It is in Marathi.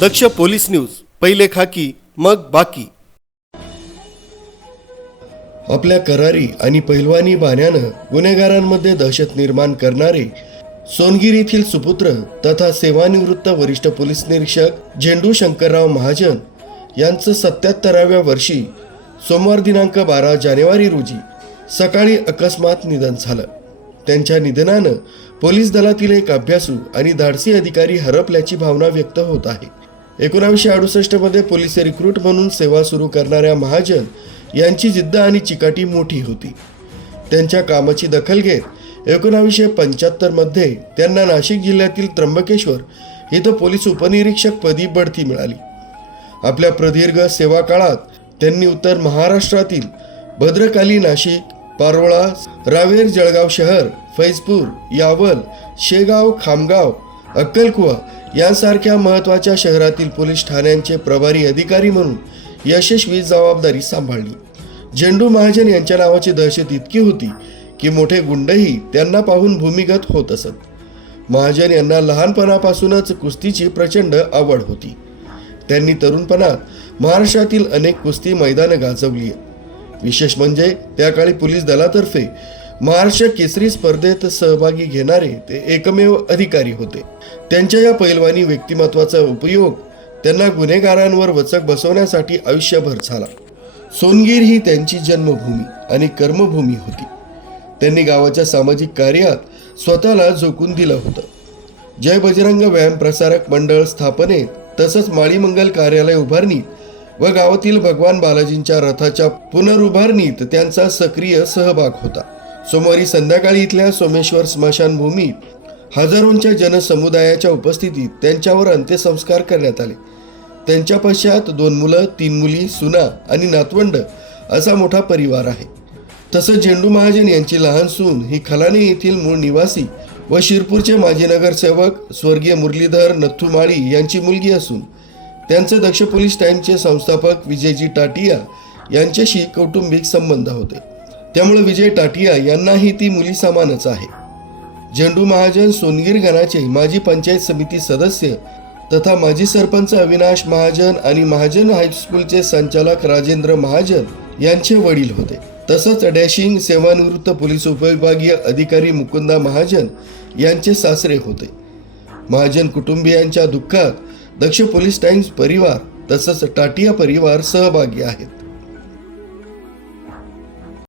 दक्ष पोलीस न्यूज, पहिले खाकी मग बाकी। आपल्या करारी आणि पैलवानी बाण्यानं गुन्हेगारांमध्ये दहशत निर्माण करणारे सोनगीर येथील सुपुत्र तथा सेवानिवृत्त वरिष्ठ पोलीस निरीक्षक झेंडू शंकरराव महाजन यांचं 77व्या वर्षी सोमवार दिनांक 12 जानेवारी रोजी सकाळी अकस्मात निधन झालं। त्यांच्या निधनानं पोलीस दलातील एक अभ्यासू आणि धाडसी अधिकारी हरपल्याची भावना व्यक्त होत आहे। 1968 मध्ये पोलीस रिक्रूट म्हणून सेवा सुरू करणाऱ्या महाजन यांची जिद्द आणि चिकाटी मोठी होती। त्यांच्या कामाची दखल घेत 1975 मध्ये त्यांना नाशिक जिल्ह्यातील त्र्यंबकेश्वर इथं पोलीस उपनिरीक्षक पदी बढती मिळाली। आपल्या प्रदीर्घ सेवा काळात त्यांनी उत्तर महाराष्ट्रातील भद्रकाली, नाशिक, पारोळा, रावेर, जळगाव शहर, फैजपूर, यावल, शेगाव, खामगाव, अक्कलकुवा यांसारख्या महत्त्वाच्या शहरातील पोलीस ठाण्यांचे प्रभारी अधिकारी म्हणून यशस्वी जबाबदारी सांभाळली। झेंडू महाजन यांच्या नावाची दहशत इतकी होती की मोठे गुंडही त्यांना पाहून भूमिगत होत असत। महाजन यांना लहानपणापासूनच कुस्तीची प्रचंड आवड होती। त्यांनी तरुणपणात महाराष्ट्रातील अनेक कुस्ती मैदानं गाजवली। विशेष म्हणजे त्या काळी पोलीस दलातर्फे महाराष्ट्र केसरी स्पर्धेत सहभागी घेणारे ते एकमेव अधिकारी होते। त्यांच्या या पैलवानी व्यक्तिमत्वाचा उपयोग त्यांना गुन्हेगारांवर वचक बसवण्यासाठी आयुष्यभर झाला। सोनगीर ही त्यांची जन्मभूमी आणि कर्मभूमी होती। त्यांनी गावाच्या सामाजिक कार्यात स्वतःला झोकून दिलं होतं। जय बजरंग व्यायाम प्रसारक मंडळ स्थापनेत, तसंच माळी मंगल कार्यालय उभारणीत व गावातील भगवान बालाजींच्या रथाच्या पुनरुभारणीत त्यांचा सक्रिय सहभाग होता। सोमवारी संध्याकाळी इथल्या सोमेश्वर स्मशानभूमीत हजारोंच्या जनसमुदायाच्या उपस्थितीत त्यांच्यावर अंत्यसंस्कार करण्यात आले। त्यांच्या पश्चात 2 मुलं, 3 मुली, सुना आणि नातवंड असा मोठा परिवार आहे। तसंच झेंडू महाजन यांची लहान सून ही खलाने येथील मूळ निवासी व शिरपूरचे माजी नगरसेवक स्वर्गीय मुरलीधर नथू माळी यांची मुलगी असून त्यांचे दक्ष पोलीस टाइमचे संस्थापक विजयजी टाटिया यांच्याशी कौटुंबिक संबंध होते। त्यामुळे विजय टाटिया यांनाही ती मुली समानच आहे। झेंडू महाजन सोनगीर गणाचे माजी पंचायत समिती सदस्य तथा माजी सरपंच अविनाश महाजन आणि महाजन हायस्कूलचे संचालक राजेंद्र महाजन यांचे वडील होते। तसंच डॅशिंग सेवानिवृत्त पोलीस उपविभागीय अधिकारी मुकुंदा महाजन यांचे सासरे होते। महाजन कुटुंबियांच्या दुःखात दक्ष पोलीस टाइम्स परिवार तसंच टाटिया परिवार सहभागी आहेत।